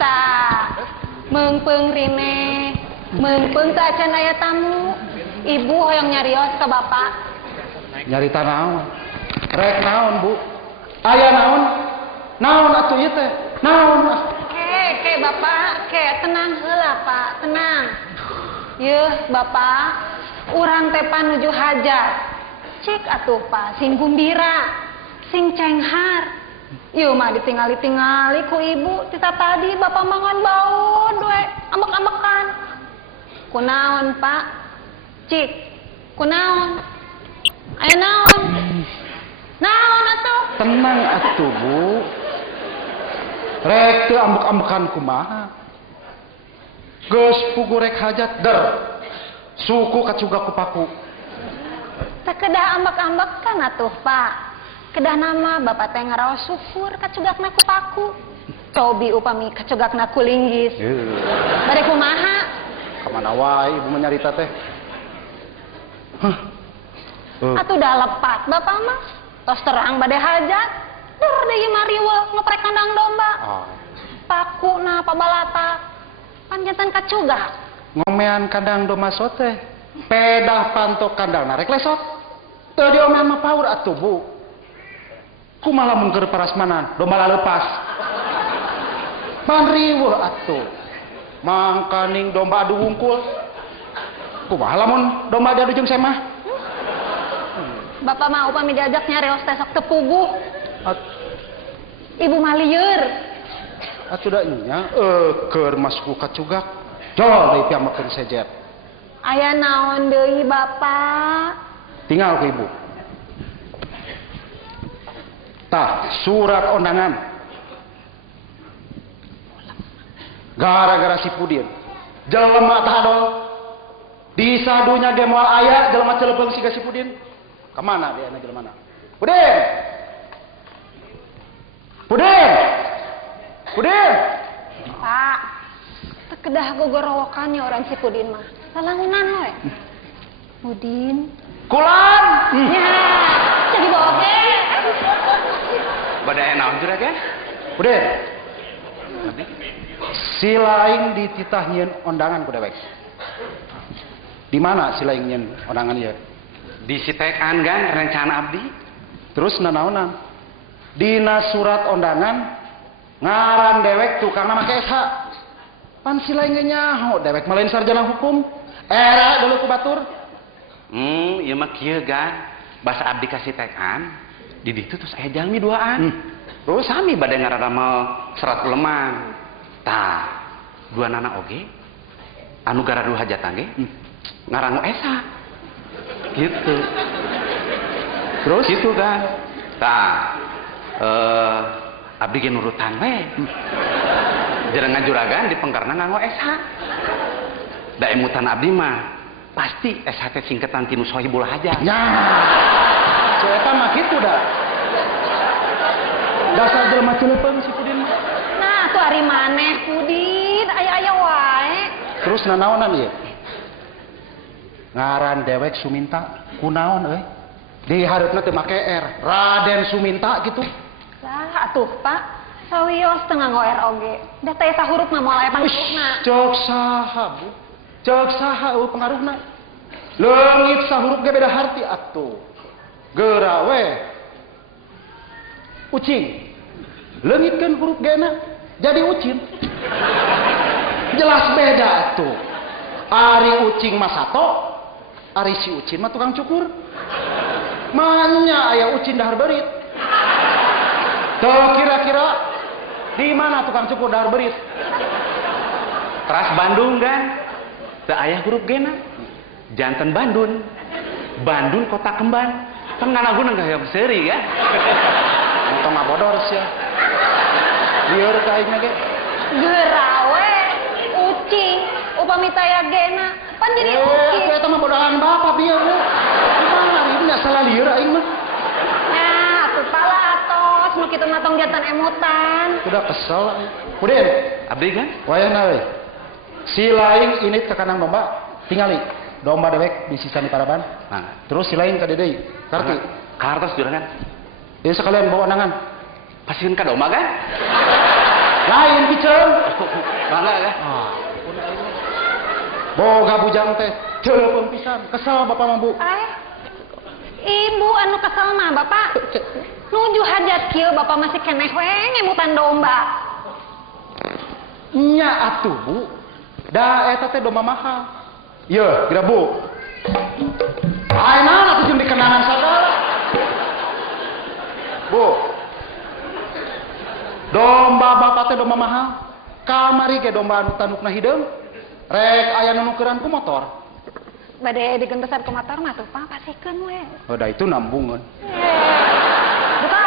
Tah, meungpeung rime, meungpeung teh acan aya tamu. Ibu hoyong nyarios ke bapak. Nyarita naon? Rek naon, Bu? Aya naon? Naon atuh ieu teh? Naon? Ke bapak, tenang heula Pak, tenang. Yeuh bapak, urang teh panuju hajat. Cik atuh Pak, sing gumbira, sing cenghar. Yeuh mah ditinggali-tingali ku ibu. Tita tadi bapak mangan baun we, ambek-ambekan. Kunaon Pak? Cik, kunaon? Ayo naon? Naon atuh? Tenang atuh, Bu. Rek teu ambek-ambekan kumaha. Geus pugu rek hajat der. Suku kacuga ku paku. Teu kedah ambek-ambekan atuh, Pak. Kedah nama bapak teh ngaraos syukur kacugakna ku paku. Cobi upami kacugakna ku linggis. Bade kumaha? Kamana wae ibu menyarita teh? Atuh dah lepat bapak mah. Tos terang bade hajat. Dur deui mariweuh ngoprek kandang domba. Paku na pabalata. Panjantan kacugak. Ngomean kandang domba sote. Pedah pantok kandang narek lesot. Teu diomean mah paur atuh, Bu. Kumaha mun keur parasmanan domba lepas. Pan riweuh atuh. Mangkaning domba adu wungkul. Kumaha lamun domba adu jeung semah? Bapak mah upami diajak nyareos teh sok teu puguh. Ibu mah lieur. Atuh da nya keur masuk kacugak. Jol deui piamakeun sejet. Aya naon deui Bapak? Tinggal ke ibu. Tah, surat undangan. Gara-gara si Pudin. Jelema tah adol. Di sadunya ge moal aya jelema celepeung siga si Pudin. Kemana dia anak jelema? Pudin! Pudin! Pudin! Pak, kedah gogorowokannya orang si Pudin mah. Lalangunan we. Pudin. Kulan! Ya, jadi boge. Bada naon juragan? Pudin. Si laing dititah nyieun undangan ku dewek. Di mana si laing nyieun undangan ieu? Disitekan kan rencana abdi. Terus nanaonan? Dina surat undangan ngaran dewek tukangna make SH. Pan si lain ge nyaho dewek mah lain sarjana hukum. Era dulu ku batur. Ieu mah kieu gan. Basa abdi kasitekan di ditu terus aya jalmi duaan. Terus sami bade ngaramal serat uleman. Tah, dua nana oge anu garadu hajatan ge ngarangu esa. Gitu. Terus gitu kan. Tah, abdi ge nurutan we. Jarang ngajuragan di pengkarna nganggo SH. Da emutan abdi mah pasti SH teh singkatan tinu Sohibul Hajat. Ya. Eta mah kitu da. Dasar jelema ceulepeung si Pudin mah. Nah, tuh ari maneh Pudin, aya-aya wae. Terus nanaonan ieu? Ngaran dewek Suminta, kunaon euy? Di hareupna teu make R, Raden Suminta gitu. Lah atuh Pak, sawios teu nganggo R oge. Da teh eta huruf mah moal aya panggungna. Cok saha, Bu? Cok saha euy pengaruhna? Leungit sahurup ge beda harti atuh. Geura we. Ucing. Leungitkeun huruf G-na jadi ucin. Jelas beda atuh. Ari ucing mah sato, ari si ucin mah tukang cukur. Manya aya ucin dahar berit. Tuh kira-kira di mana tukang cukur dahar berit? Teras Bandung kan? Teu aya huruf G-na. Janten Bandun. Bandun kota kemban. Kan nganagun enggak seuri kan? Motor mah bodor sia. Lieur ka aing ge. Geurawe ucing upami taya gena pan jadi ucing. Eta mah bodohan bapak bieu. Kumaha ieu nya salah lieur aing mah. Nah, atuh pala atos nu kitu mah tong jantan emutan. Udah kesel. Pudin, Abdi kan? wayahna we. Si laing init ka kanang domba, tingali. Domba dewek disisa di paraban. Nah, Terus si lain ka deui. Karti. kartos juragan. Ieu sekalian bawa undangan. Pasieun ka domba kan? Lain piceun. Bangga ya. Boga bujang teh teu pisan. Kesel bapak mah Bu. Ibu anu kesel mah bapak. Nuju hajat kieu bapak masih keneh we ngemutan domba. Nya atuh Bu. Da eta teh domba mahal. Ieu, kira Bu. Ayeuna atuh jeung dikenangan sagala. Bu. Domba bapak teh domba mahal. Kamari ge domba anu tandukna hideung. Rek aya nu nukeran ku motor. Bade digentesan ke motor mah tuh Pak pasikeun we. Oh, da itu nambungeun. Buka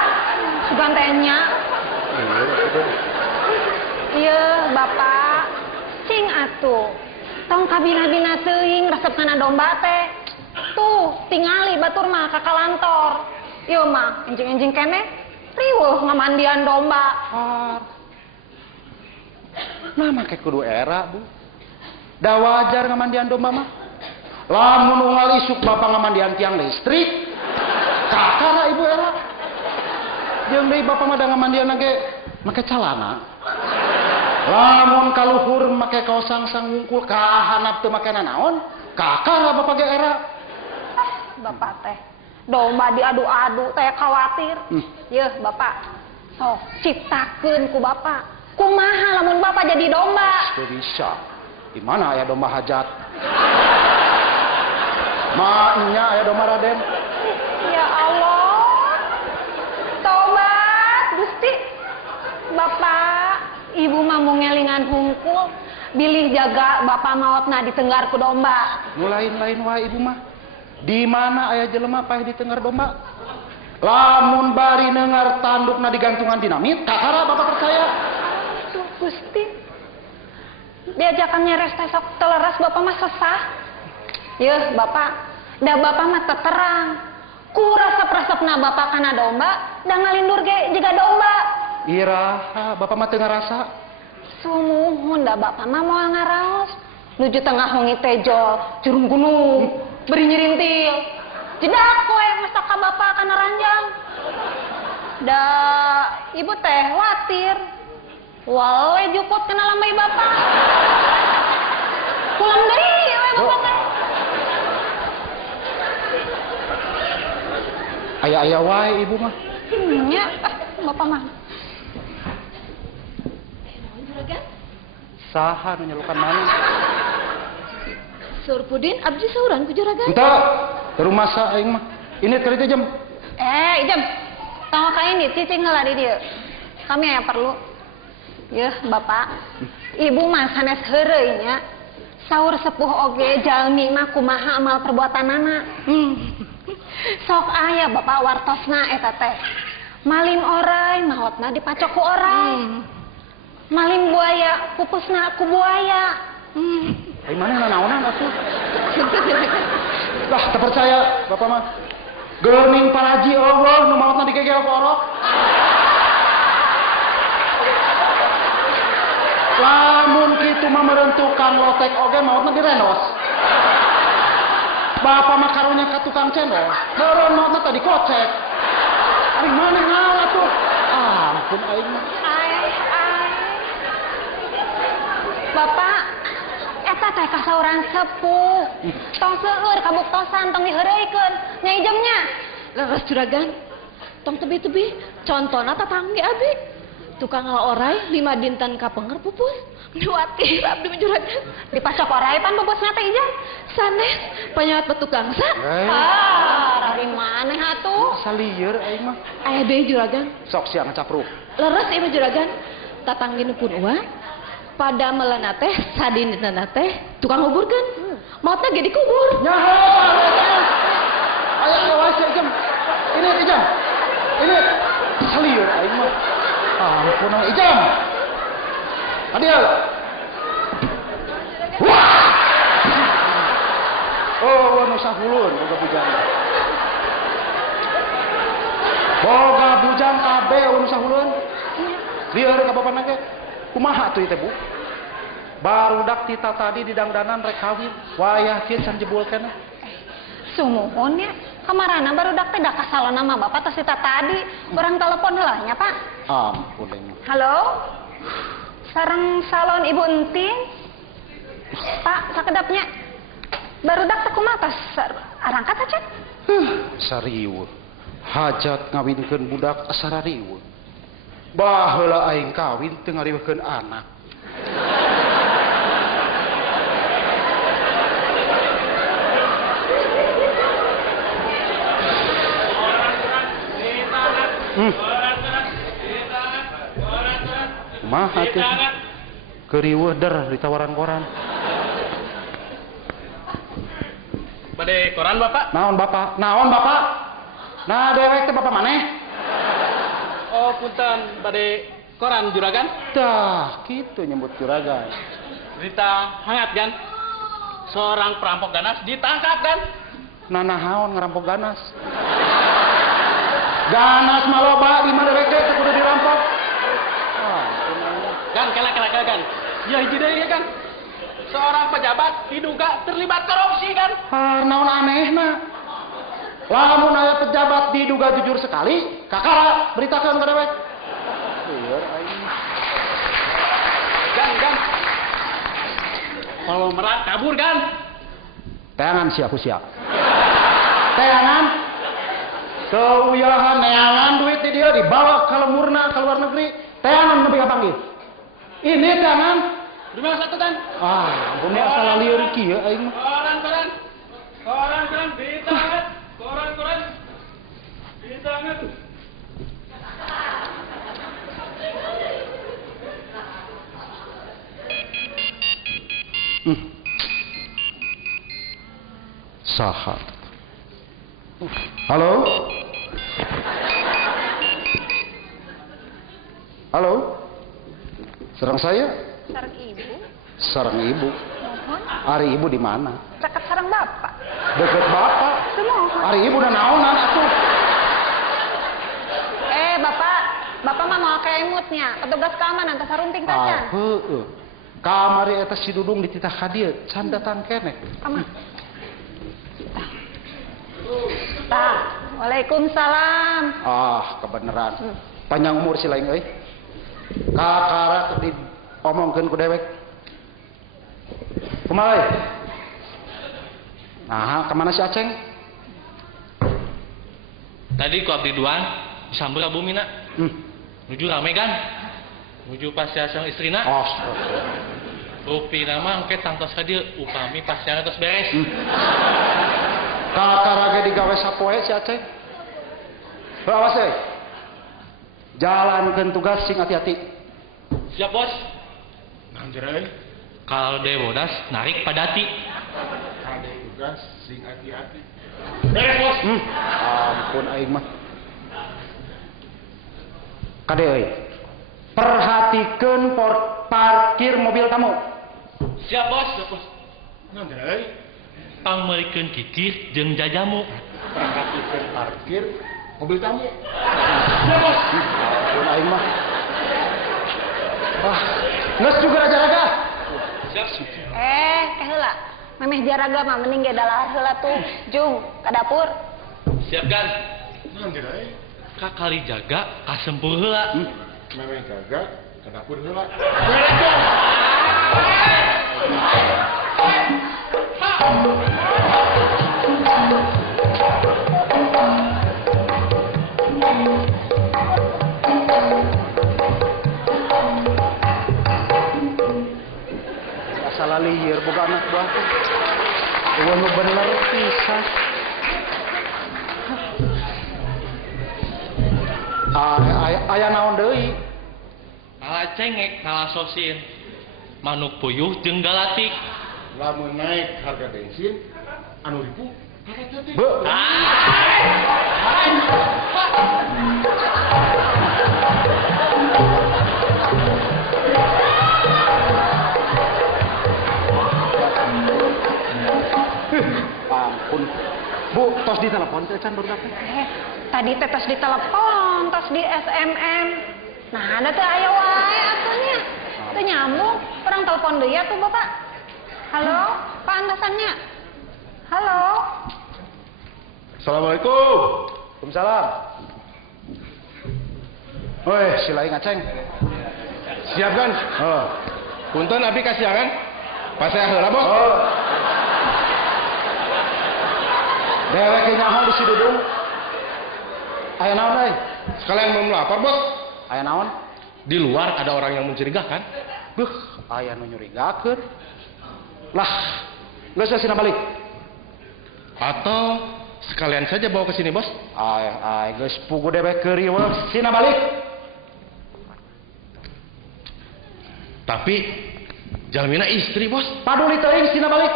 sugantenya. Iya, Bapak. Cing atuh. Tong kabina-bina teuing resep kana domba teh. Tuh, tingali batur mah ka kalantor. Ieu mah enjing-enjing keneh riweuh ngamandian domba. Nah, make kudu era, Bu. Da wajar ngamandian domba mah. Lamun unggal isuk bapak ngamandian tiang listrik, kakara ibu era. Jeung deui bapak mah da ngamandian ge make calana. Lamun kaluhur make kaos sangsang ngungkul ka handap teu make nanaon, kakara bapak ge era. Bapak teh domba diadu-adu teh khawatir. Yeuh Bapak, sok ciptakeun ku Bapak. Kumaha lamun Bapak jadi domba? Teu bisa. Di mana aya domba hajat? Maknya aya domba Raden. Ya Allah. Tobat Gusti. Bapak, Ibu mah mau ngelingan hungkul, bilih jaga Bapak maotna ditenggar ku domba. Lain-lain wae Ibu mah. Di mana aya jelema paeh ditenggar domba? Lamun bari nengar tandukna digantungan dinamit, kakara Bapak percaya? Tuh Gusti. Diajakan nyeres teh sok teleres Bapak mah sesah. Yeuh Bapak, da Bapak mah terang. Ku resep-resepna Bapak kana domba, da ngalindur ge jiga domba. Iraha, Bapak mah teu ngarasa. Sumuhun da Bapak mah moal ngaraos. Nuju tengah hongi tejol, curung gunung, beri nyirintil. Jedak koe masak ka Bapak kana ranjang. Da Ibu teh khawatir. Wae juput kenal sama Bapak. Pulang deui we Bapak teh. Aya-aya wae Ibu mah. Nya, Bapak mah. Saha nu nyelukan mana? Surpudin abdi sauran ku juragan. Henteu, ke rumah sa aing mah. Ini keur teh jam. Ijem. Tong ka ini cicing heula di dieu. Kami aya perlu. Yeuh Bapak. Ibu mah sanes heureuy nya. Saur sepuh oge jalmi mah kumaha amal perbuatanana. Sok aya Bapak wartosna eta teh. Malin oray maotna dipacok ku oray. Malin buaya pupusna ku buaya. Ai mana nanaonan atuh? Lah, teu percaya Bapak mah. Geuning paraji Allah nu maotna digegel ku orok. Lamun kitu mah merentukan lotek oge maotna direnos. Bapak mah karunya ka tukang cendol, meureun maotna tadi kocek. Ari mana ngalah tuh? Ampun aing mah. Bapak, eta teh kasauran sepuh. Tong seueur kabuktosan tong diheureuikeun. Nyai Jemnya. Leres juragan. Tong tebi-tebi contona tatangge abi. Tukang orai 5 dinten kapenger pupus. Nuatir abdi juragan. Dipacok orai pan pupusna teh Ijam. Sanes panyawat petukang sa. Dari maneh atuh? Salieur aing mah. Aya deui juragan. Sok sia ngacapruk. Leres ieu juragan. Tatanggeun pun pada melana teh sadinna teh tukang nguburkeun. Maotna ge dikubur. Nyaho. Aya wae jam. Ini Ijam. Ini salieur aing mah. Ampun Ijam. Adil. Wah. Oh, nu sahulun boga bujang. Boga bujang kabeh nu sahulun. Lieur ka bapana ge. Kumaha tuh teh Bu? Barudak tita tadi di dangdanan rek kawin, wayah kieu can jebulkeun. Sumuhun ya. Kamarana barudak teh da kasalona mah Bapak tos tita tadi. Urang telepon heula nya Pak. Ampun aing. Halo? Sareng salon Ibu Entin. Pak, sakedapnya. Barudak teh kumaha tos arangkat aja. Sariweuh. Hajat ngawinkeun budak sarariweuh. Baheula aing kawin teu ngariweuhkeun anak. Kumaha teh? Keriweuh der ditawaran koran. Bade koran Bapak? Naon Bapak? Naon Bapak? Nah dewek teh Bapak maneh? Oh punten, bade koran juragan? Dah, gitu nyebut juragan. Berita hangat kan? Seorang perampok ganas ditangkap kan? Nanahaon ngerampok ganas. Ganas mah loba di mana dewek teh kudu dirampok. Kan kela kan? Ya hiji deui ya kan? Seorang pejabat diduga terlibat korupsi kan? Naon anehna. Lamun aya pejabat diduga jujur sekali, kakara beritakeun ka dewek. Lieur aing. Gan. Kalau merat kabur kan? Teangan siap siap. Teangan. Keuyahan neangan duit di dia dibawa ke lemurna ke luar negeri. Teangan nepi kapanggih. Ini teangan. Di mana satu kan? Ampun ya salah lieur kieu aing mah. Koran ditangan. Koran ditangan. Saha. Halo? Halo? Sareng saya? Sareng Ibu. Sareng Ibu. Mohon. Ari Ibu di mana? Caket sareng Bapak. Deket Bapak. Semohon. Ari Ibu dan naonan atuh. Bapak mah mau keemutnya. Petugas keamanan teh sarunting tacan. Heueuh. Kamari eta si Dudung dititah ka dieu, can datang keneh. Kamah. Tah. Waalaikumsalam. Kebeneran. Panjang umur si lain euy. Kakara teu diomongkeun ku dewek. Kumaha euy? Nah, kemana si Aceng? Tadi ku abdi duaan disambur Abu Mina. Nuju rame kan? Nuju pasya sang istrina. Rupi nama engke tangtos ka dieu upami pasyana tos beres. Kakara ge digawe sapoe si Aceng. Awas euy. Jalankeun tugas sing hati-hati. Siap bos. Nanjerai. Kalau dewodas narik padati. Ada tugas sing hati-hati. Beres bos. Ampun aing mah. Kade euy. Perhatikeun parkir mobil tamu. Siap bos. Nanjerai. Pamerikeun kikir jeung jajamu. Perhatikan parkir mobil tamu. Siap bos. Ampun aing mah. Nges juga raja-raga. Siap. Teh heula. Memeh jaraga mah mending ge dalahar heula tuh. Jung, ka dapur. Siap kan? Nanjerai. Kakali jaga kasempur heula. Memang gagak ke dapur heula. Beres bos. Salah lieur boga anak buah. Eueuh nu bener pisan. Aya naon deui? Kalah cengek, kalah sosin. Manuk puyuh jeung galatik. Lamun naik harga bensin, anu ribu, Beuh. Ampun. Bu, tos ditelepon teh can barudak teh. Tadi teh tos ditelepon, tos di SMM. Nah, ada teh aya wae atunya. Teu nyambung. Orang telepon deui atuh Bapak. Halo, Pak Andasannya. Halo. Assalamualaikum. Waalaikumsalam. Weh, si lain ngaceng. Siap kan? Oh. Punten abdi kasiangan. Pas saya heula, Bos. Oh. Dewek nyaho di si Dudung. Aya naon euy? Sekalian mau melapor, Bos. Aya naon? Di luar ada orang yang mencurigakan. Beuh, aya nu nyurigakeun. Lah, geus sina balik. Atau sekalian saja bawa ke sini, Bos. Ay, geus pugu dewek keur ieu sina balik. Tapi jalmina istri, Bos. Paduli teuing sina balik.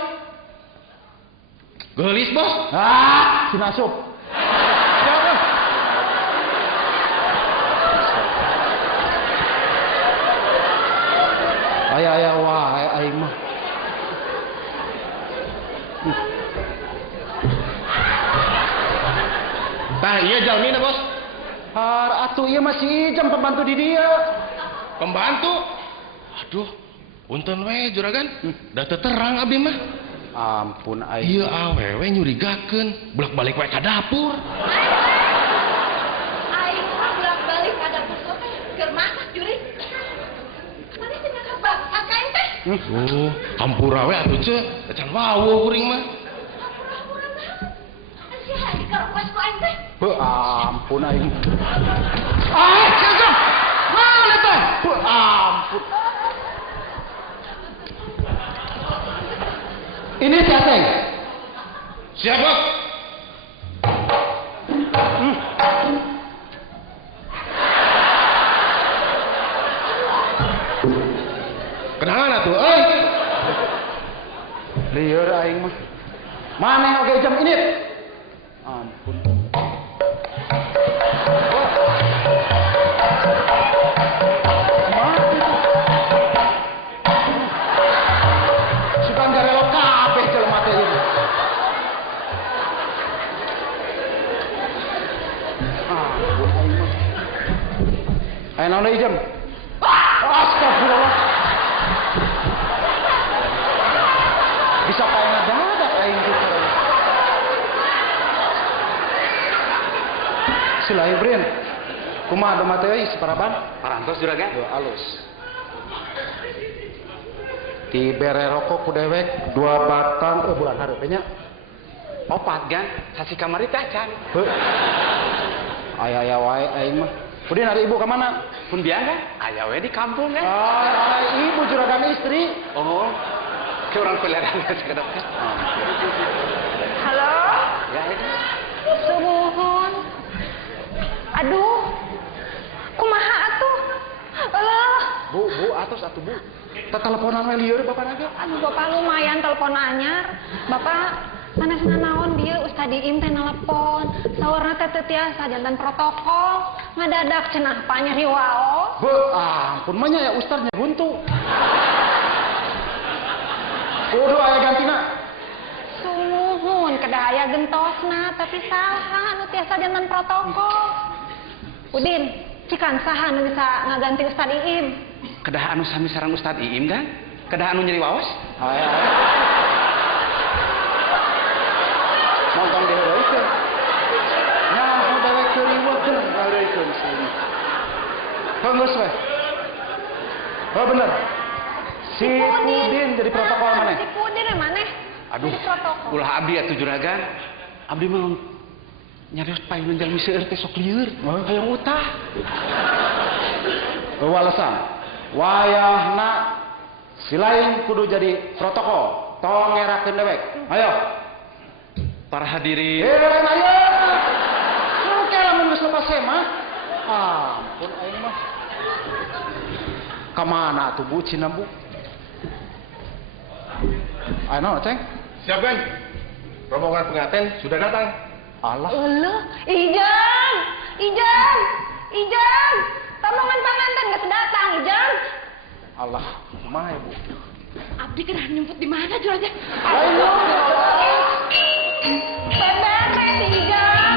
Geulis, Bos. Ah, sina asup. Siap, Bos. Aya wah aing mah. Tah iya jalmina, Bos. Har atuh ieu mah si Ijam pembantu di dia. Pembantu. Aduh, punten we juragan. Da teu terang abdi mah. Ampun aing. Ieu awewe nyurigakeun, bolak-balik we ka dapur. Aing mah bolak-balik ada pusat teh keur masak jurig. Mana sih makan bakat kain teh? Oh, hampura we atuh ce, can wawo kuring mah. Hampura-hampura mah. Si hari karupas ku aing teh. Heuh, ampun aing. Ah, Ijam. Naon eta? Heuh, ampun. Ini si Aceng. Siap, Bos. Kenalan atuh, euy. Lieur aing mah. Maneh oge Ijam ini. Ampun. Mati. Sukan garelo kabeh jelema teh ieu. Ampun aing mah. Aya naon deui Ijam? Astagfirullah. Bisa kaya ngadadak aing teh. Sila Ibrin. Kumaha domah teh euy saparaban? Parantos juragan. Dua alus. Ti bere rokok ku dewek 2 batang bulan hareup nya. Opat gan, sasi kamari teh can. Heuh. Aya wae aing mah. Udin hari ibu ka mana? Pun biasa, aya we di kampung kan. Ibu juragan istri. Oh, ke orang peliharaan sekedap kan. Halo? Ya, ini. Sumuhun. Aduh. Kumaha atuh? Bu, atos atuh Bu. Teteleponan we lieur bapak naga. Aduh Bapak lumayan telepon anyar. Bapak sanesna naon dieu Ustad Iim teh nelepon. Saurna teh teu tiasa jantan protokol. Ngadadak cenah pa nyeri waos. Bu, ampun mah nya ya ustadnya buntu. Kudu aya gantina. Sumuhun kedah aya gentosna tapi saha anu tiasa jantan protokol. Udin, cikan saha anu bisa ngaganti Ustad Iim? Kedah anu sami sareng Ustad Iim kan? Kedah anu nyeri waos? Aya. Montong diheureuykeun. Nyaho dewek keur iweuh teh ngaheureuykeun sini. Geus we. Oh bener. Si Pudin jadi protokol maneh. Si Pudin yang maneh? Aduh, Jadi protokol. ulah abdi atuh juragan. Abdi mah nyarios payun jalmi seueur teh sok lieur. Hayang utah. Walesan. Wayahna si lain kudu jadi protokol. Tong ngerakeun dewek. Ayo. Para hadirin. Lain ayo. Sangke lamun geus lepas mah. Ampun aing mah. Ka mana atuh Bu Cina Bu? Ayo naon, Ceng? Siap, kan? Rombongan pengantin sudah datang. Allah. Eueuh, Ijam! Ijam! Ijam! Rombongan panganten geus datang, Ijam. Allah. Kumaha ya Bu? Abdi kena nyumput di mana juragan? Ayo. Beberes, Ijam.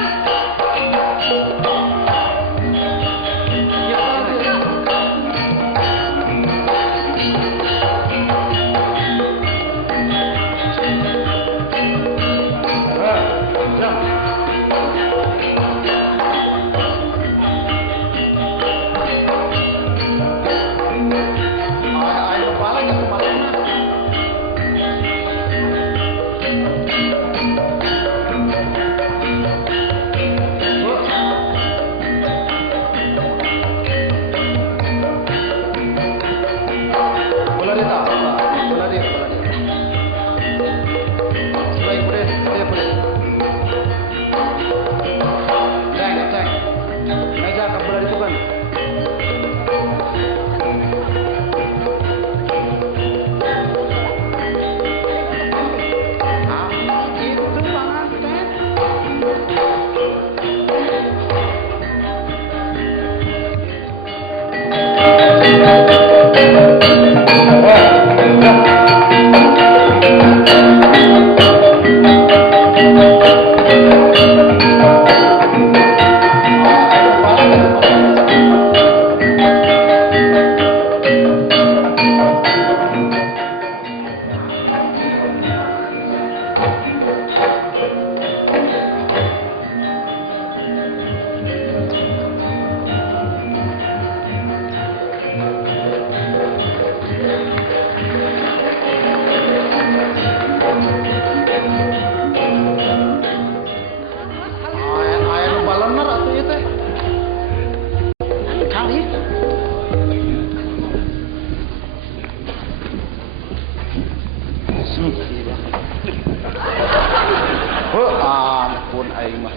Oh, ampun aing mah.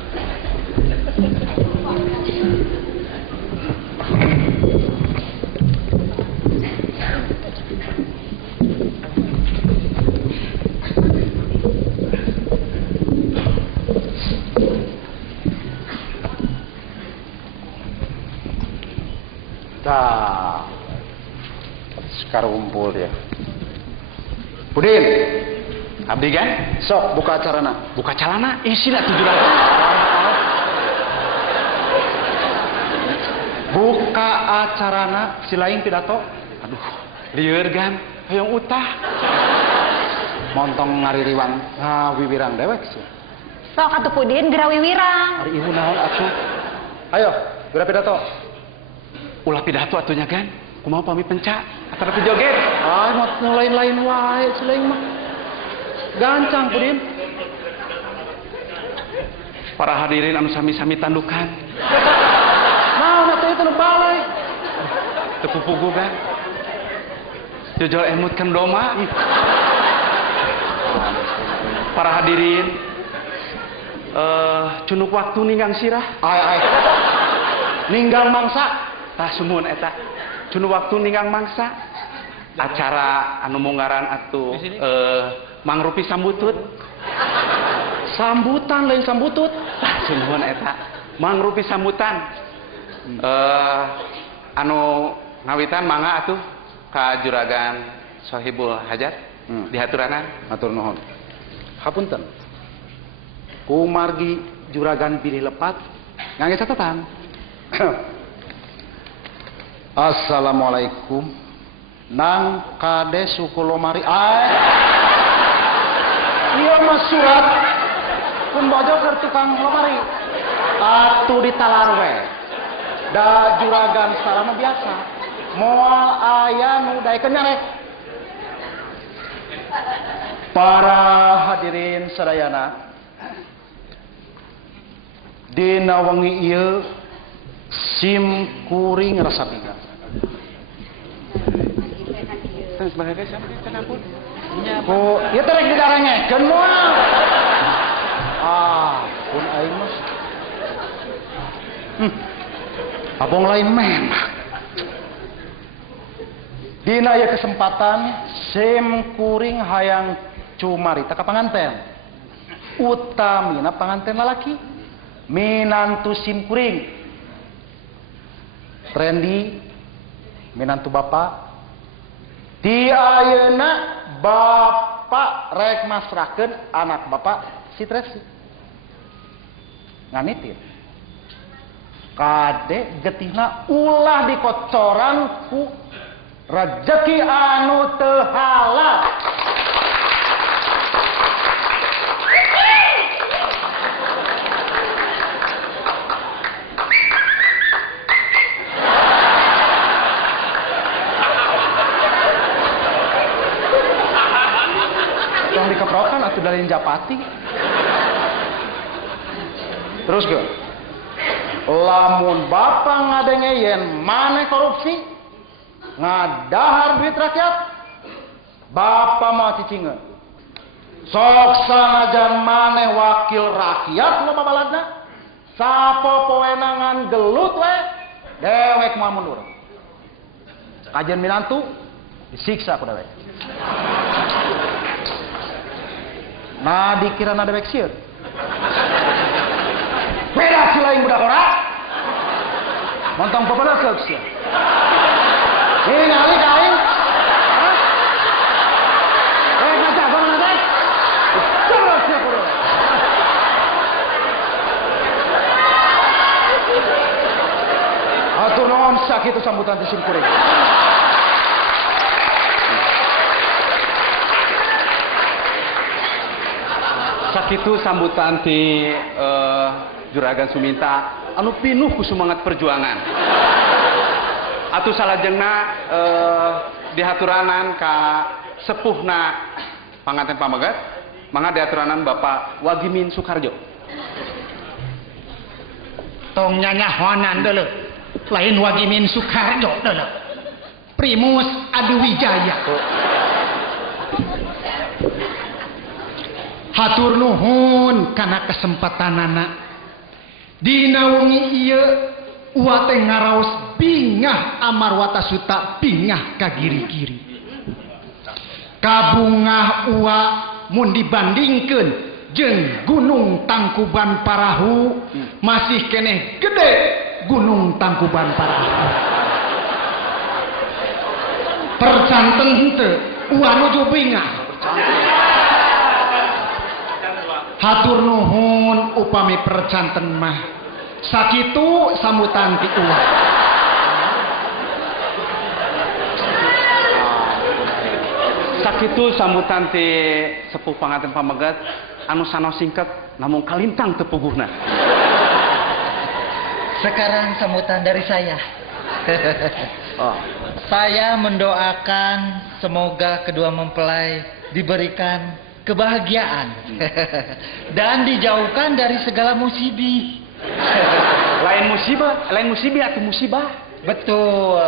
Dah. Sekarang kumpul dia. Pudin, Abdi kan? sok buka acarana. Buka calana, isilah 7 lagu. Buka acarana, silain pidato. Aduh, lieur kan? Hoyong utah. Montong ngaririwang ngawiwirang dewek sih. Sok atuh Pudin geura wiwirang. Hari ibu naon atuh. Ayo, geura pidato. Ulah pidato atunya kan? Kumaha pami penca atau tapi joget? Ay, mau lain-lain wae, silain mah. Gancang Pudin. Para hadirin anu sami-sami tandukan. Naon atuh itu nu balai. Tepupugu kan? Jojol emut kan doma. Para hadirin, cunuk waktu ninggang sirah. Ay. Ninggal mangsa. Tah sumun eta. Cunuk waktu ninggang mangsa. Acara anu munggaran atuh mangrupi sambutut. Sambutan lain sambutut. Tah sumun eta. Mangrupi sambutan. Anu ngawitan mangga atuh ka juragan Sohibul Hajat di haturanan. Matur nuhun. Hapunten. Kumargi juragan pilih lepat ngangge catatan. Assalamualaikum. Nang kade suku lomari. Iya mah surat. Kun bojo keur tukang lomari. Atuh ditalar we. Da juragan sarana biasa. Moal aya nu daekeun rek. Para hadirin sadayana. Dina wengi ieu sim kuring rasa piga. Terus sebagai siapa kenapa? Ku ieu teh rek didarengekeun moal. Pun aing mah. Abong lain memang. Dina aya kesempatan sim kuring hayang cumarita ka panganten. Utamina panganten lalaki. Minantu sim kuring. Trendy minantu bapak. Di ayeuna bapak rek masrahkeun anak bapak si Tresi. Nganitir. Kade getihna ulah dikocoran ku rezeki anu teu halal. Tong dikeprokan atuh dari japati. Terus ke lamun bapak ngadengeyen maneh korupsi ngadahar duit rakyat bapak mau cicingeun sok sanajan maneh wakil rakyat loba baladna sapopoe nangan gelut we dewek moal mundur kajian minantu disiksa ku dewek nah dikirana dewek sieun beda silain budak ora montong pepenak sih ini ngali kain ngaca bang nanti terus ya kudu atur nuhun sakitu sambutan di simkuring Sakitu sambutan di Juragan Suminta anu pinuh ku semangat perjuangan. Atuh salajengna dihaturanan ka sepuhna panganten pamegat mangga dihaturanan Bapak Wagimin Soekarjo. Tong nyanyahonan deuleu lain Wagimin Soekarjo deuleu Primus Aduwijaya. hatur nuhun kana kesempatanana. Dina wengi ieu uwa teh ngaraos bingah amarwata suta bingah ka giri-giri. Kabungah uwa mun dibandingkeun jeung Gunung Tangkuban Parahu masih keneh gede Gunung Tangkuban Parahu. Percanten henteu uwa nuju bingah. Hatur nuhun upami percanten mah sakitu sambutan ti uwa. Sakitu sambutan ti sepuh panganten pamegat anu sanos singkat namun kalintang teu puguhna. Sekarang sambutan dari saya. Saya mendoakan semoga kedua mempelai diberikan kebahagiaan dan dijauhkan dari segala musibah. Lain musibah atau musibah? Betul,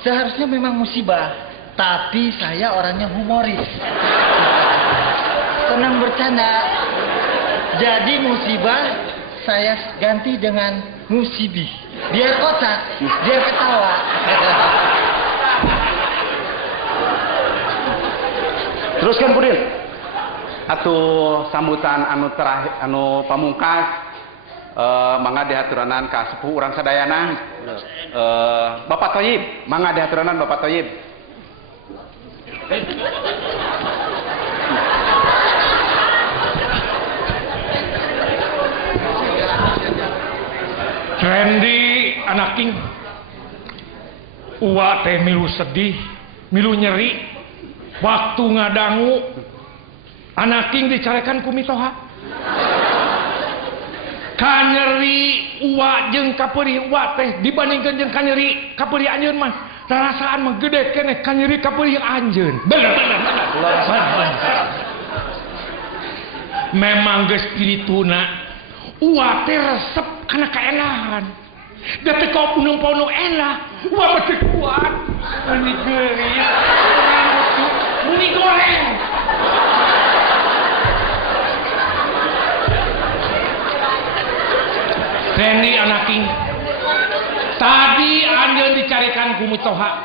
seharusnya memang musibah, tapi saya orangnya humoris, senang bercanda. Jadi musibah saya ganti dengan musibih, biar kocak, biar ketawa. Teruskan Pudin. Atuh sambutan anu terakhir anu pamungkas mangga dihaturanan ka sepuh urang sadayana. Bapak Thoyib, mangga dihaturanan Bapak Thoyib. Randy anak king uwa teh milu sedih, milu nyeri, waktu ngadangu anak king dicarekan ku mitoha. Kanyeri uwa jeung kapeulih uwa teh dibandingkeun jeung kanyeri kapeulih anjeun mah rasaan mah gede keneh kanyeri kapeulih anjeun. Bener. Memang geus kirituna uwa teh resep kana kaenahan. Da teu kau punung-punung enak, uwa mah teu kuat. Ani geulis, muni goreng. Randy anak king tadi anjeun dicarikan ku mitoha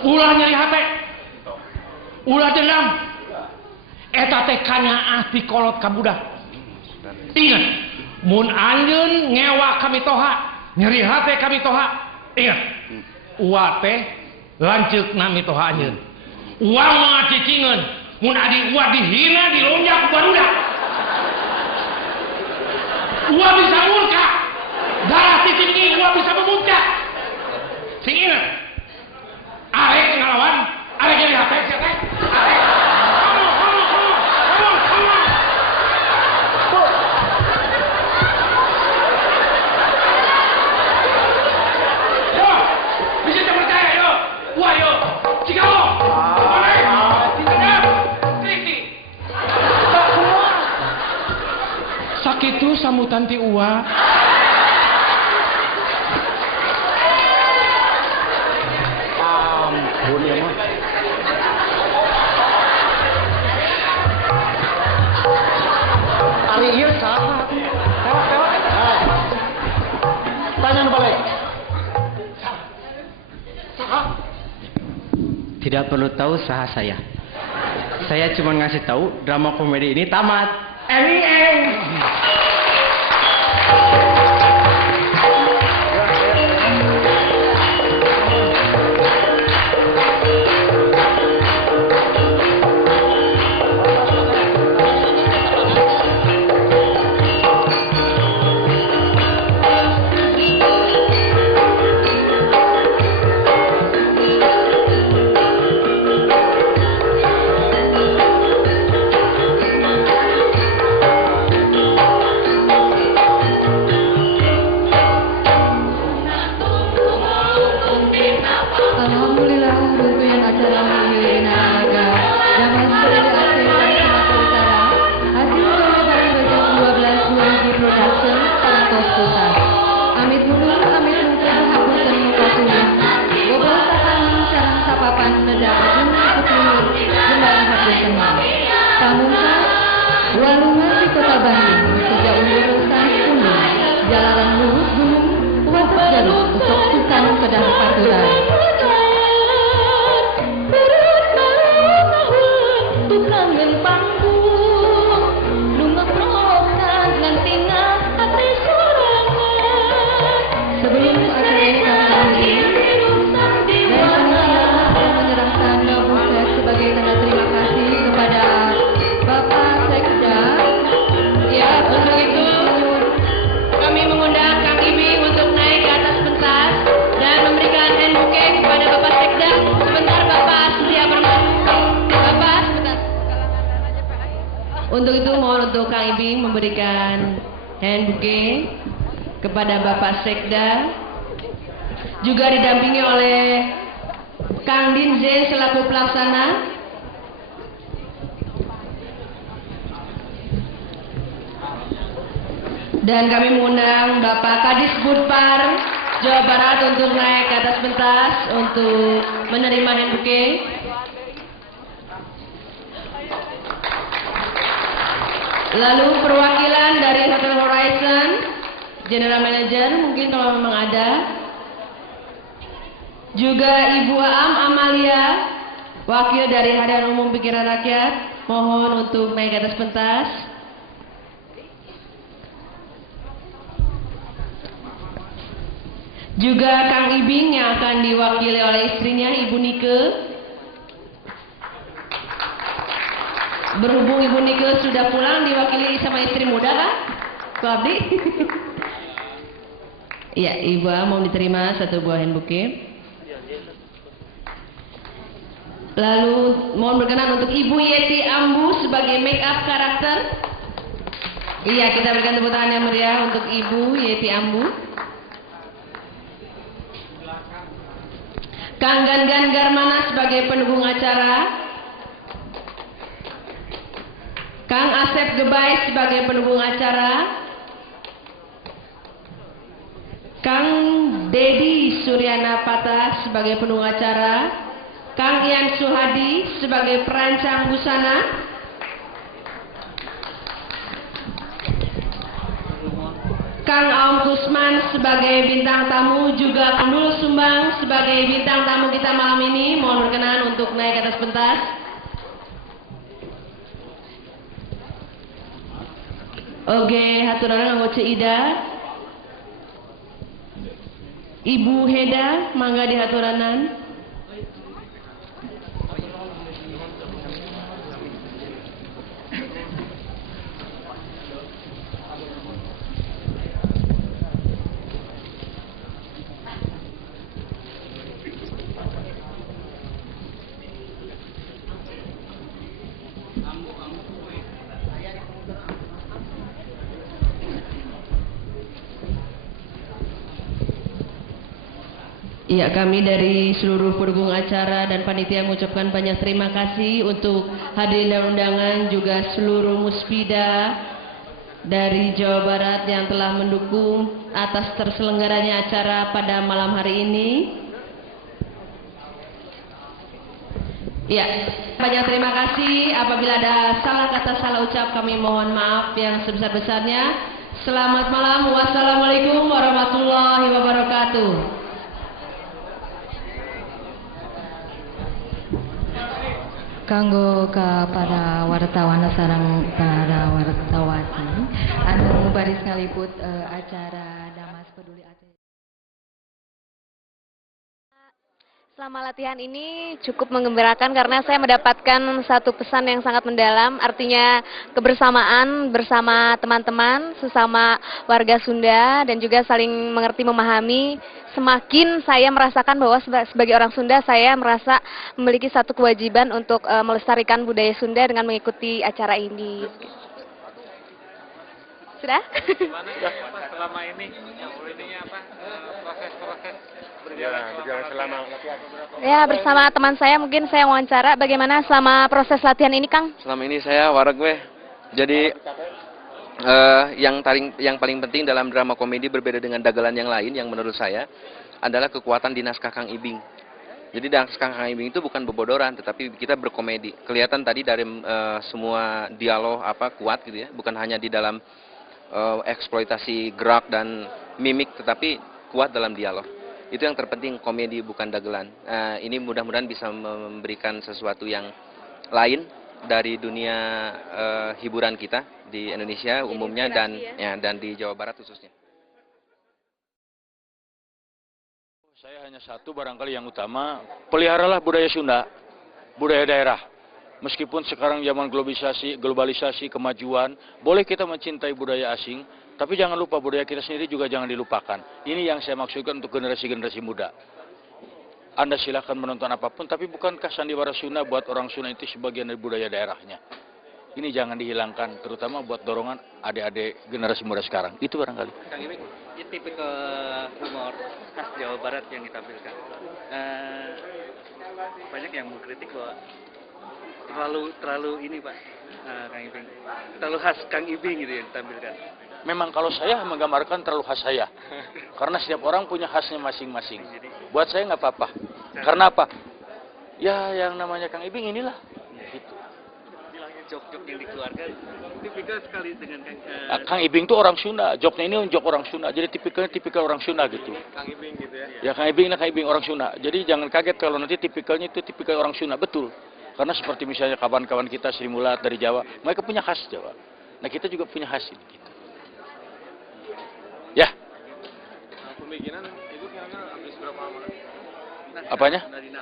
ulah nyeri hate ulah dendam eta teh kanyaah pikolot ka budak. Ingat mun anjeun ngewa ka mitoha nyeri hate ka mitoha ingat uwa teh lanceukna mitoha anjeun uwa mah cicingeun mun adi uwa dihina dilonjak ku barudak uwa bisa murka darah ti tinggi uwa bisa memuncak sing ingat arek ngalawan arek jadi HP siapa arek yo bisa percaya yo uwa yo cigawo sakitu sambutan ti uwa. Ampun ya mah. Ari ieu saha? Tewak. Tanya nu balik. Saha? Tidak perlu tahu saha saya. Saya cuma ngasih tahu drama komedi ini tamat. Walungan di Kota Bandung, sejak urusan kuning, jalanan mulus gunung, puasa jalur untuk tukang kedah paturan. Tukang yang panggung, nunggu prokan ngantina hati sorangan. Sebelum acara ini kami dan panitia menyerahkan buket sebagai tanda terima kasih kepada Bapak Sekda. Ya, untuk itu kami mengundang Kang Ibi untuk naik ke atas pentas dan memberikan hand bouquet kepada Bapak Sekda. Sebentar Bapak Surya Permana. Bapak, sebentar. Untuk itu mohon untuk Kang Ibi memberikan hand bouquet kepada Bapak Sekda. Juga didampingi oleh Kang Dinze selaku pelaksana. Dan kami mengundang Bapak Kadis Budpar Jawa Barat untuk naik ke atas pentas untuk menerima hand bouquet. Lalu perwakilan dari Hotel Horizon, General Manager mungkin kalau memang ada. Juga Ibu Aam Amalia, wakil dari Harian Umum Pikiran Rakyat, mohon untuk naik ke atas pentas. Juga Kang Ibing yang akan diwakili oleh istrinya Ibu Nike. Berhubung Ibu Nike sudah pulang diwakili sama istri muda kan? Ko Abdi? Iya, Ibu mau diterima satu buah hand bouquet. Lalu mohon berkenan untuk Ibu Yeti Ambu sebagai make up karakter. Iya, kita berikan tepuk tangan yang meriah untuk Ibu Yeti Ambu. Kang Gangan Garmana sebagai pendukung acara. Kang Asep Gebay sebagai pendukung acara. Kang Dedi Suryana Patah sebagai pendukung acara. Kang Ian Suhadi sebagai perancang busana. Kang Aom Kusman sebagai bintang tamu, juga Kang Dul Sumbang sebagai bintang tamu kita malam ini. Mohon berkenan untuk naik ke atas pentas. Oke, haturan nganggo Ida. Ibu Heda mangga di haturanan. Ya, kami dari seluruh pendukung acara dan panitia mengucapkan banyak terima kasih untuk hadirin dan undangan, juga seluruh muspida dari Jawa Barat yang telah mendukung atas terselenggaranya acara pada malam hari ini. Ya, banyak terima kasih. Apabila ada salah kata, salah ucap, kami mohon maaf yang sebesar-besarnya. Selamat malam. Wassalamualaikum warahmatullahi wabarakatuh. Kanggo ka para wartawan sareng para wartawati anu baris ngaliput acara Damas Peduli Aceh. Selama latihan ini cukup menggembirakan karena saya mendapatkan satu pesan yang sangat mendalam, artinya kebersamaan bersama teman-teman, sesama warga Sunda, dan juga saling mengerti memahami. Semakin saya merasakan bahwa sebagai orang Sunda, saya merasa memiliki satu kewajiban untuk melestarikan budaya Sunda dengan mengikuti acara ini. Sudah? Gimana selama ini? Ininya apa? Proses-proses berjalan selama latihan? Ya, bersama teman saya mungkin saya wawancara bagaimana selama proses latihan ini, Kang? Selama ini saya warak gue. Jadi yang paling penting dalam drama komedi berbeda dengan dagelan yang lain yang menurut saya adalah kekuatan di naskah Kang Ibing. Jadi naskah Kang Ibing itu bukan bebodoran, tetapi kita berkomedi. Kelihatan tadi dari semua dialog kuat gitu ya, bukan hanya di dalam eksploitasi gerak dan mimik, tetapi kuat dalam dialog. Itu yang terpenting, komedi bukan dagelan. Ini mudah-mudahan bisa memberikan sesuatu yang lain dari dunia hiburan kita di Indonesia umumnya dan di Jawa Barat khususnya. Saya hanya satu barangkali yang utama, peliharalah budaya Sunda, budaya daerah. Meskipun sekarang zaman globalisasi, kemajuan, boleh kita mencintai budaya asing, tapi jangan lupa budaya kita sendiri juga jangan dilupakan. Ini yang saya maksudkan untuk generasi-generasi muda. Anda silakan menonton apapun, tapi bukankah sandiwara Sunda buat orang Sunda itu sebagian dari budaya daerahnya? Ini jangan dihilangkan, terutama buat dorongan adik-adik generasi muda sekarang. Itu barangkali. Kang Ibing, ini tipikal humor khas Jawa Barat yang ditampilkan. Banyak yang mengkritik bahwa terlalu ini Pak, Kang Ibing, terlalu khas Kang Ibing gitu yang ditampilkan. Memang kalau saya menggambarkan terlalu khas saya, karena setiap orang punya khasnya masing-masing. Buat saya nggak apa-apa. Karena apa? Ya yang namanya Kang Ibing inilah. Gitu. Jok-jok yang dikeluarkan tipikal sekali dengan Kang Ibing itu orang Sunda. Joknya ini jok orang Sunda. Jadi tipikal orang Sunda gitu. Kang Ibing gitu ya. Ya Kang Ibing orang Sunda. Jadi jangan kaget kalau nanti tipikalnya itu tipikal orang Sunda. Betul. Karena seperti misalnya kawan-kawan kita Sri Mulat dari Jawa, mereka punya khas Jawa. Nah kita juga punya khas ini. Gitu. Ya. Pembikinan itu kira-kira habis berapa lama? Apanya? Dari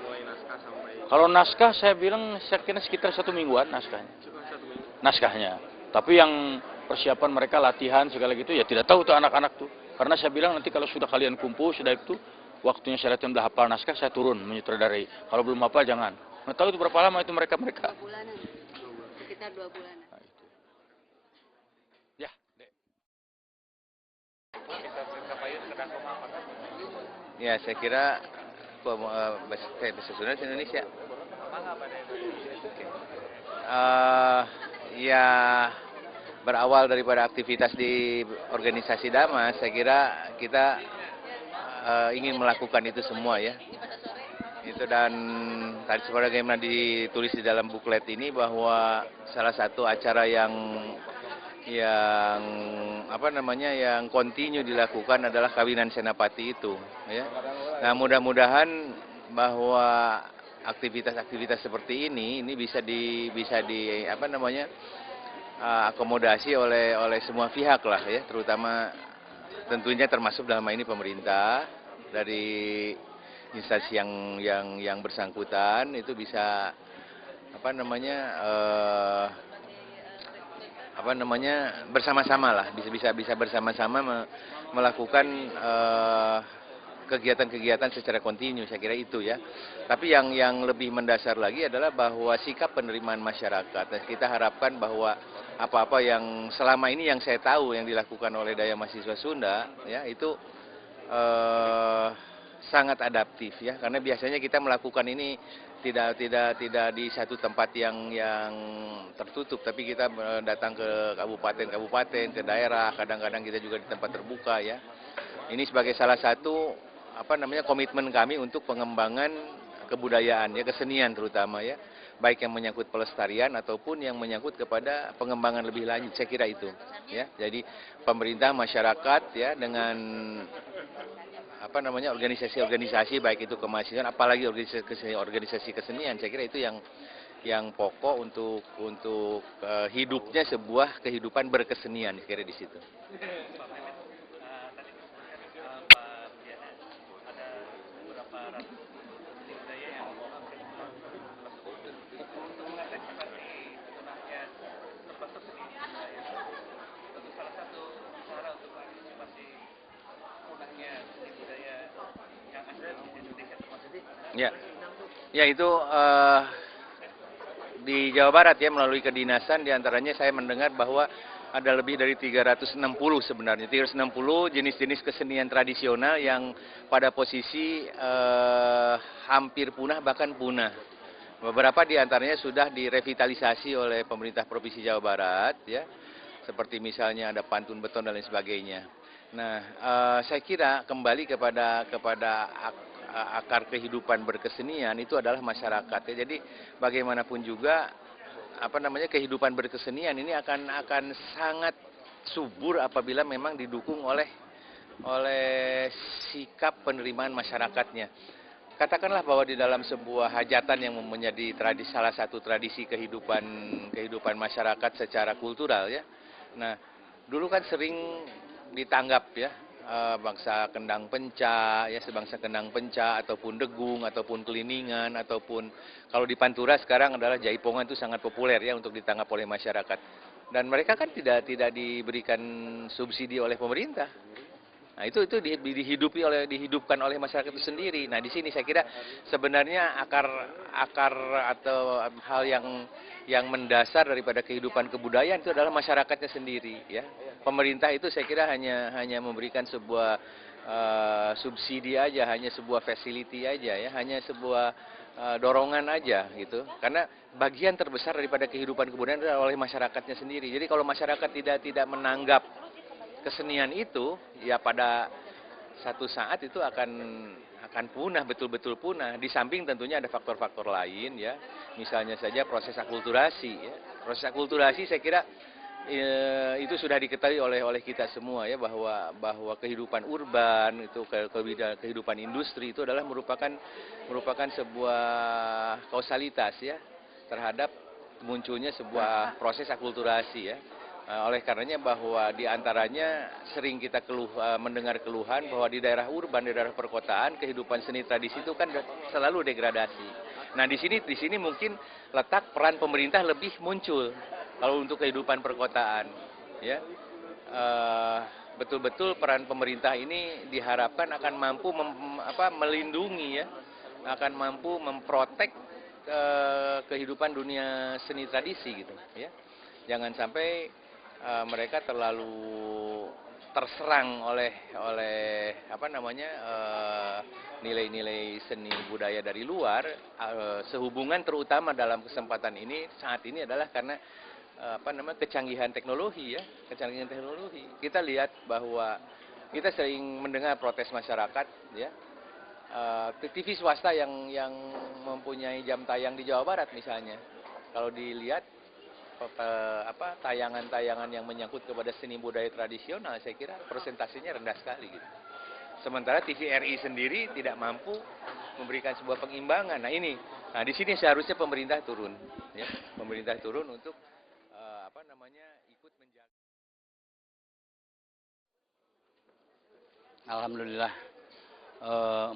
mulai naskah sampai. Kalau naskah saya bilang saya kira sekitar 1 mingguan naskahnya. Cukup 1 minggu. Naskahnya. Tapi yang persiapan mereka latihan segala gitu ya tidak tahu tuh anak-anak tuh. Karena saya bilang nanti kalau sudah kalian kumpul sudah itu waktunya saya latihan udah hafal naskah saya turun menyutradarai. Kalau belum hafal jangan. Nggak tahu itu berapa lama itu mereka. 2 bulanan. Sekitar 2 bulanan. Ya, Dek. Ya, saya kira bahasa Sunda di Indonesia. Ya berawal daripada aktivitas di organisasi Damas, saya kira kita ingin melakukan itu semua ya. Itu dan tadi sebagaimana ditulis di dalam buklet ini bahwa salah satu acara yang yang kontinu dilakukan adalah kawinan senapati itu ya. Nah, mudah-mudahan bahwa aktivitas-aktivitas seperti ini bisa akomodasi oleh semua pihak lah ya, terutama tentunya termasuk dalam hal ini pemerintah, dari instansi yang bersangkutan itu bisa bersama-sama lah, bisa bersama-sama melakukan kegiatan-kegiatan secara kontinu, saya kira itu ya. Tapi yang lebih mendasar lagi adalah bahwa sikap penerimaan masyarakat. Dan kita harapkan bahwa apa-apa yang selama ini yang saya tahu yang dilakukan oleh Daya Mahasiswa Sunda ya itu sangat adaptif ya, karena biasanya kita melakukan ini tidak di satu tempat yang tertutup, tapi kita datang ke kabupaten, ke daerah, kadang-kadang kita juga di tempat terbuka ya. Ini sebagai salah satu komitmen kami untuk pengembangan kebudayaan ya, kesenian terutama ya, baik yang menyangkut pelestarian ataupun yang menyangkut kepada pengembangan lebih lanjut, saya kira itu ya. Jadi pemerintah, masyarakat ya, dengan organisasi-organisasi baik itu kemahasiswaan apalagi organisasi kesenian, saya kira itu yang pokok untuk hidupnya sebuah kehidupan berkesenian, saya kira di situ. Ya itu di Jawa Barat ya, melalui kedinasan diantaranya saya mendengar bahwa ada lebih dari 360 sebenarnya, 360 jenis-jenis kesenian tradisional yang pada posisi hampir punah bahkan punah. Beberapa diantaranya sudah direvitalisasi oleh pemerintah Provinsi Jawa Barat ya, seperti misalnya ada pantun beton dan lain sebagainya. Nah, saya kira kembali kepada akar kehidupan berkesenian itu adalah masyarakat ya. Jadi bagaimanapun juga kehidupan berkesenian ini akan sangat subur apabila memang didukung oleh sikap penerimaan masyarakatnya. Katakanlah bahwa di dalam sebuah hajatan yang menjadi salah satu tradisi kehidupan masyarakat secara kultural ya. Nah, dulu kan sering ditanggap ya bangsa kendang penca ya, sebangsa kendang penca ataupun degung ataupun keliningan ataupun kalau di Pantura sekarang adalah jaipongan itu sangat populer ya untuk ditanggap oleh masyarakat. Dan mereka kan tidak diberikan subsidi oleh pemerintah. Nah, itu dihidupkan oleh masyarakat itu sendiri. Nah, di sini saya kira sebenarnya akar atau hal yang mendasar daripada kehidupan kebudayaan itu adalah masyarakatnya sendiri ya. Pemerintah itu saya kira hanya memberikan sebuah subsidi aja, hanya sebuah facility aja ya, hanya sebuah dorongan aja gitu. Karena bagian terbesar daripada kehidupan kebudayaan adalah oleh masyarakatnya sendiri. Jadi kalau masyarakat tidak menanggap kesenian itu, ya pada satu saat itu akan punah, betul-betul punah. Di samping tentunya ada faktor-faktor lain ya, misalnya saja proses akulturasi ya. Proses akulturasi saya kira itu sudah diketahui oleh kita semua ya, bahwa kehidupan urban itu kehidupan industri itu adalah merupakan sebuah kausalitas ya terhadap munculnya sebuah proses akulturasi ya. Oleh karenanya bahwa di antaranya sering kita mendengar keluhan bahwa di daerah urban, di daerah perkotaan kehidupan seni tradisi itu kan selalu degradasi. Nah, di sini mungkin letak peran pemerintah lebih muncul kalau untuk kehidupan perkotaan ya. Betul-betul peran pemerintah ini diharapkan akan mampu melindungi ya, akan mampu memprotek kehidupan dunia seni tradisi gitu ya. Jangan sampai mereka terlalu terserang oleh nilai-nilai seni budaya dari luar. Sehubungan terutama dalam kesempatan ini saat ini adalah karena kecanggihan teknologi ya, kecanggihan teknologi. Kita lihat bahwa kita sering mendengar protes masyarakat ya. TV swasta yang mempunyai jam tayang di Jawa Barat misalnya, kalau dilihat tayangan-tayangan yang menyangkut kepada seni budaya tradisional, saya kira persentasenya rendah sekali gitu. Sementara TVRI sendiri tidak mampu memberikan sebuah pengimbangan. Nah, di sini seharusnya pemerintah turun ya. Pemerintah turun untuk ikut menjaga. Alhamdulillah,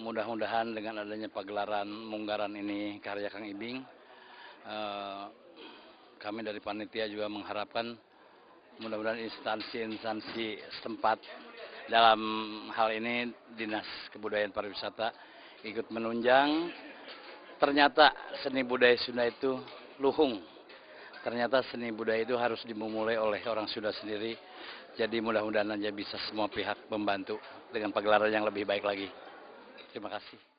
mudah-mudahan dengan adanya pagelaran Munggaran ini karya Kang Ibing, kami dari panitia juga mengharapkan mudah-mudahan instansi-instansi setempat dalam hal ini Dinas Kebudayaan Pariwisata ikut menunjang. Ternyata seni budaya Sunda itu luhung. Ternyata seni budaya itu harus dimulai oleh orang Sunda sendiri. Jadi mudah-mudahan aja bisa semua pihak membantu dengan pagelaran yang lebih baik lagi. Terima kasih.